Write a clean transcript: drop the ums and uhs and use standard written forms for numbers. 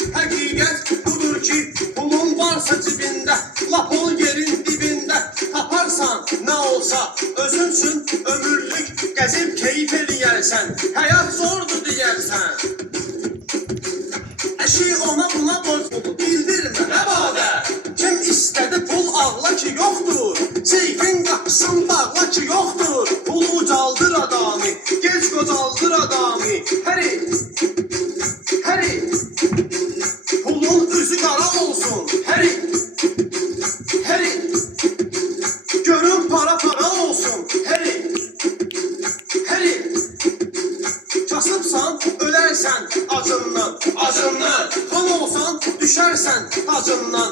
Həqiqət budur ki, pulun varsa cibində, lap ol yerin dibində. Taparsan nə olsa özün üçün ömürlük gəzib keyif eləyərsən. Həyat zordur deyərsən. Əşi ona buna borc bulur, bildirmə nə badə. Kim istədi pul ağla ki yoxdur, seyfin qapısın bağla ki yoxdur. Pul ucaldır adamı, gec qocaldır adamı. Həri, pulun üzü qara olsun. Həri, görün para olsun. Həri, kasıbsan ölərsən acından. Xan olsan düşərsən hacından.